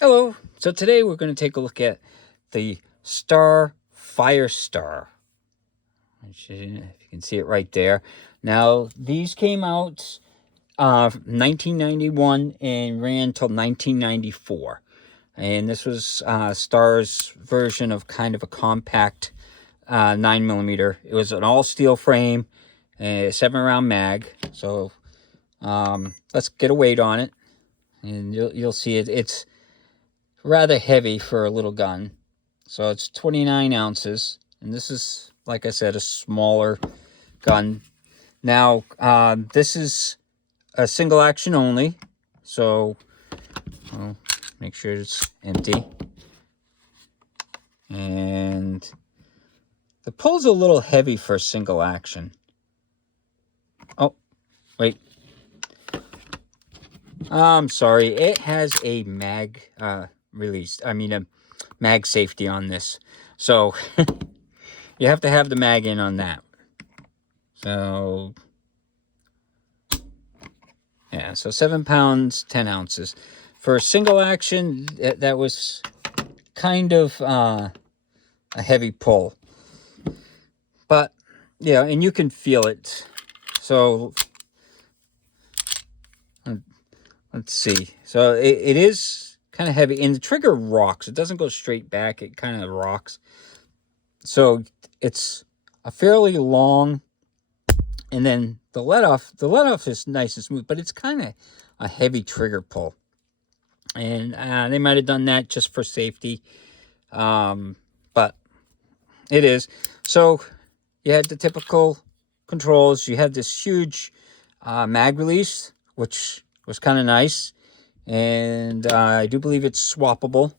Hello. So today we're going to take a look at the Star Firestar. If you can see it right there. Now, these came out 1991 and ran till 1994. And this was Star's version of kind of a compact 9mm. It was an all steel frame, a 7-round mag. So let's get a weight on it, and you'll see it. It's rather heavy for a little gun. So it's 29 ounces. And this is, like I said, a smaller gun. Now, this is a single action only. So I'll make sure it's empty. And the pull's a little heavy for single action. Oh, wait. I'm sorry. It has a mag released. I mean, a mag safety on this. So you have to have the mag in on that. So yeah, so 7 pounds, 10 ounces. For single action, that was kind of a heavy pull. But yeah, and you can feel it. So let's see. So it is kind of heavy, and the trigger rocks. It doesn't go straight back. It kind of rocks. So it's a fairly long, and then the let off is nice and smooth, but it's kind of a heavy trigger pull. And they might have done that just for safety. But it is. So you had the typical controls. You had this huge mag release, which was kind of nice. And I do believe it's swappable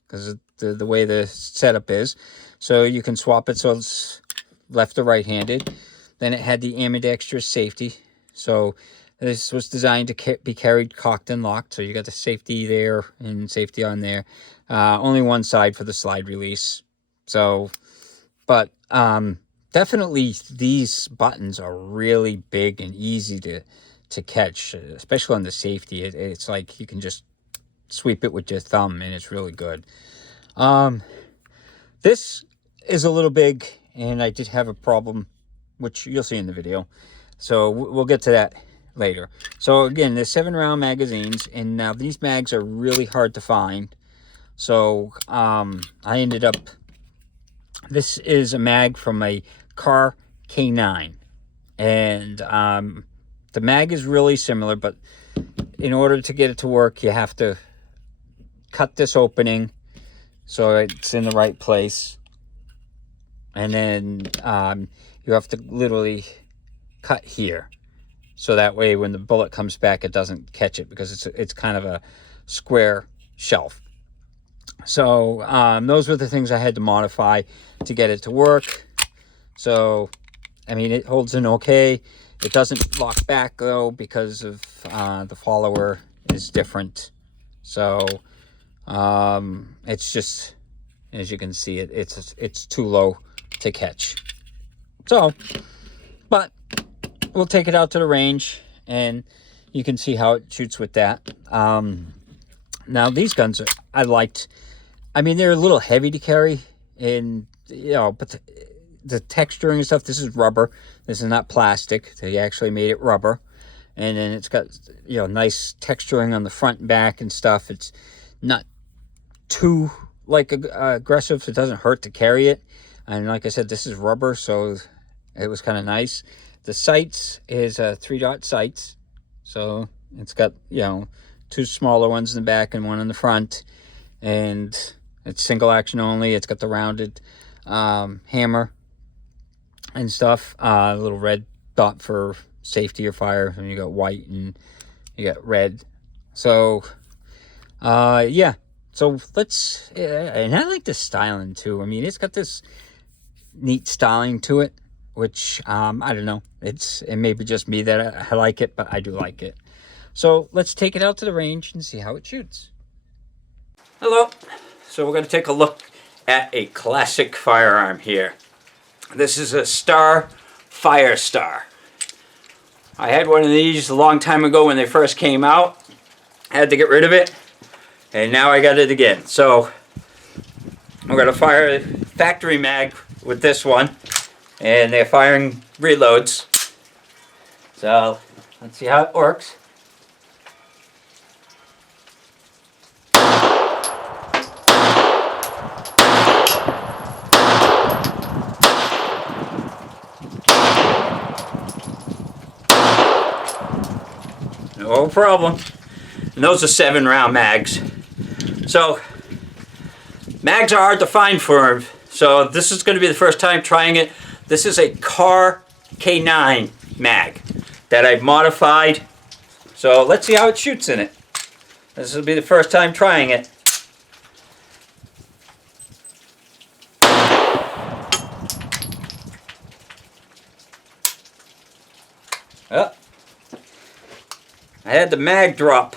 because of the way the setup is. So you can swap it so it's left or right-handed. Then it had the ambidextrous safety. So this was designed to be carried cocked and locked. So you got the safety there and safety on there. Only one side for the slide release. So, but definitely these buttons are really big and easy to catch, especially on the safety. It's like you can just sweep it with your thumb, and it's really good. This is a little big, and I did have a problem, which you'll see in the video. So we'll get to that later. So again, there's 7-round magazines, and now these mags are really hard to find. So I ended up, this is a mag from a Car K9, and the mag is really similar, but in order to get it to work, you have to cut this opening so it's in the right place, and then you have to literally cut here, so that way when the bullet comes back, it doesn't catch it, because it's kind of a square shelf. So those were the things I had to modify to get it to work. So I mean, it holds in okay. It doesn't lock back though, because of the follower is different. So it's just, as you can see, it's too low to catch. So, but we'll take it out to the range, and you can see how it shoots with that. Now these guns I liked. I mean, they're a little heavy to carry, and but the texturing and stuff. This is rubber. This is not plastic. They actually made it rubber, and then it's got nice texturing on the front and back and stuff. It's not too aggressive. It doesn't hurt to carry it, and like I said, this is rubber, so it was kind of nice. The sights is 3-dot sights, so it's got 2 smaller ones in the back and one in the front, and it's single action only. It's got the rounded hammer and stuff. A little red dot for safety or fire, and you got white and you got red. So yeah, so let's, and I like the styling too. I mean, it's got this neat styling to it, which I don't know, it may be just me that I like it, but I do like it. So let's take it out to the range and see how it shoots. Hello. So we're going to take a look at a classic firearm here. This is a Star Firestar. I had one of these a long time ago when they first came out. I had to get rid of it. And now I got it again. So I'm going to fire a factory mag with this one. And they're firing reloads. So let's see how it works. No problem. And those are 7-round mags. So mags are hard to find for them. So this is going to be the first time trying it. This is a Car K9 mag that I've modified. So let's see how it shoots in it. This will be the first time trying it. Oh, I had the mag drop.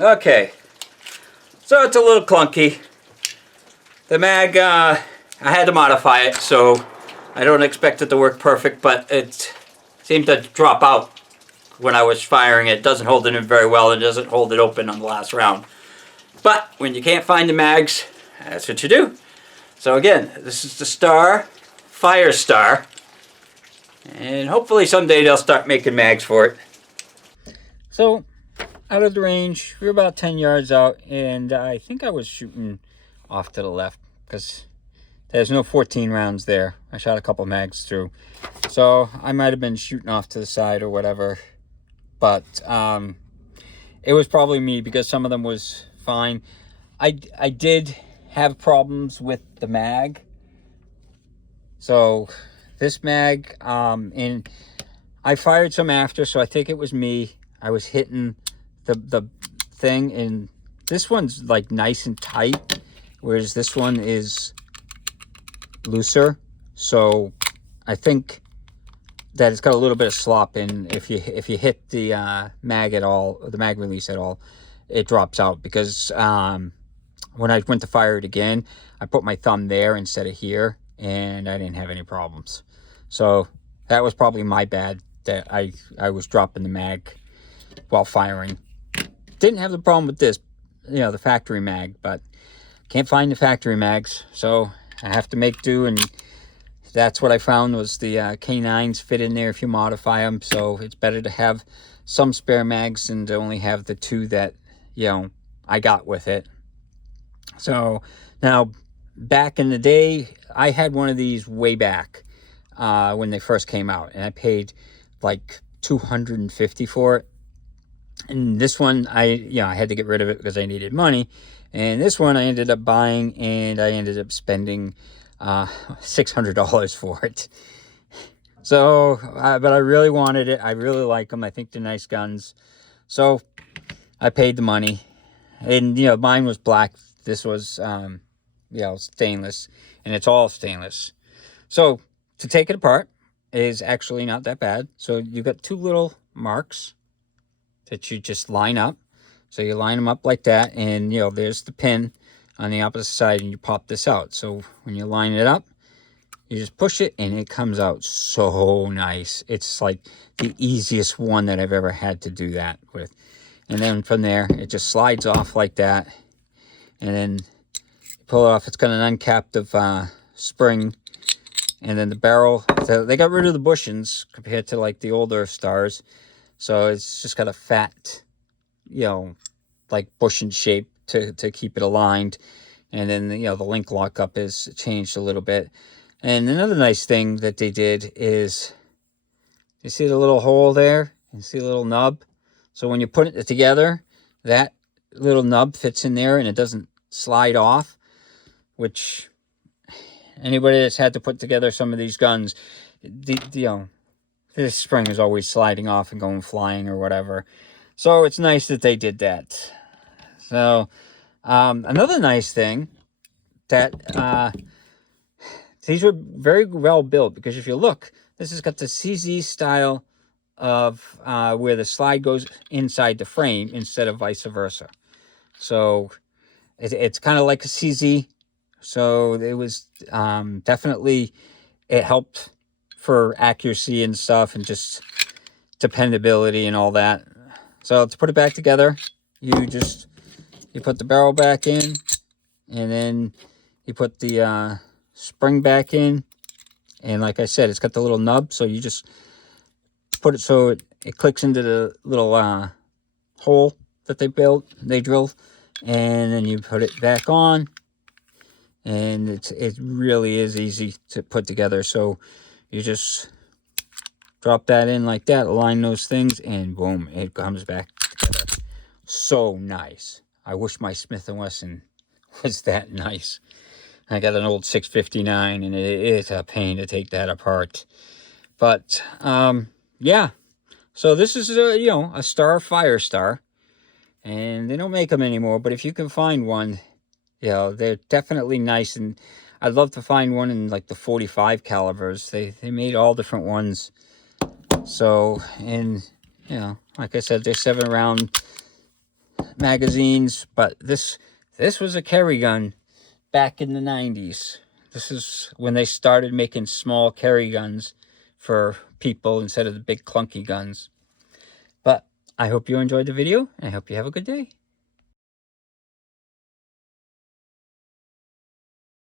Okay, so it's a little clunky. The mag, I had to modify it, so I don't expect it to work perfect, but it seemed to drop out when I was firing it. It doesn't hold it in very well. It doesn't hold it open on the last round. But when you can't find the mags, that's what you do. So again, this is the Star Firestar, and hopefully someday they'll start making mags for it. So out of the range, we were about 10 yards out, and I think I was shooting off to the left because there's no 14 rounds there. I shot a couple mags through, so I might have been shooting off to the side or whatever, but it was probably me because some of them was fine. I did have problems with the mag. So this mag, and I fired some after, so I think it was me. I was hitting the thing, and this one's like nice and tight, whereas this one is looser. So I think that it's got a little bit of slop in. If you hit the mag at all, or the mag release at all, it drops out because when I went to fire it again, I put my thumb there instead of here, and I didn't have any problems. So that was probably my bad, that I was dropping the mag while firing. Didn't have the problem with this, the factory mag, but can't find the factory mags, so I have to make do, and that's what I found was the K9s fit in there if you modify them. So it's better to have some spare mags than to only have the 2 that I got with it. So now, back in the day, I had one of these way back when they first came out, and I paid like $250 for it. And this one, I had to get rid of it because I needed money. And this one I ended up buying, and I ended up spending $600 for it. So, but I really wanted it. I really like them. I think they're nice guns. So I paid the money. And, mine was black. This was, stainless. And it's all stainless. So to take it apart is actually not that bad. So you've got 2 little marks that you just line up. So you line them up like that, and there's the pin on the opposite side, and you pop this out. So when you line it up, you just push it, and it comes out so nice. It's like the easiest one that I've ever had to do that with. And then from there, it just slides off like that, and then you pull it off. It's got an uncaptive spring, and then the barrel. So they got rid of the bushings compared to like the older Stars. So it's just got a fat, like bushing shape to keep it aligned. And then, the link lockup is changed a little bit. And another nice thing that they did is, you see the little hole there? You see the little nub? So when you put it together, that little nub fits in there and it doesn't slide off, which anybody that's had to put together some of these guns, this spring is always sliding off and going flying or whatever. So it's nice that they did that. So another nice thing that these were very well built, because if you look, this has got the CZ style of where the slide goes inside the frame instead of vice versa. So it's kind of like a CZ. So it was definitely, it helped for accuracy and stuff, and just dependability and all that. So to put it back together, you put the barrel back in, and then you put the spring back in. And like I said, it's got the little nub, so you just put it so it clicks into the little hole that they drilled, and then you put it back on, and it really is easy to put together. So you just drop that in like that, align those things, and boom, it comes back together. So nice. I wish my Smith & Wesson was that nice. I got an old 659, and it is a pain to take that apart. But yeah, so this is a Star Firestar, and they don't make them anymore. But if you can find one, they're definitely nice. And I'd love to find one in like the 45 calibers. They made all different ones. So, and like I said, they're 7-round magazines. But this was a carry gun back in the 90s. This is when they started making small carry guns for people instead of the big clunky guns. But I hope you enjoyed the video, and I hope you have a good day.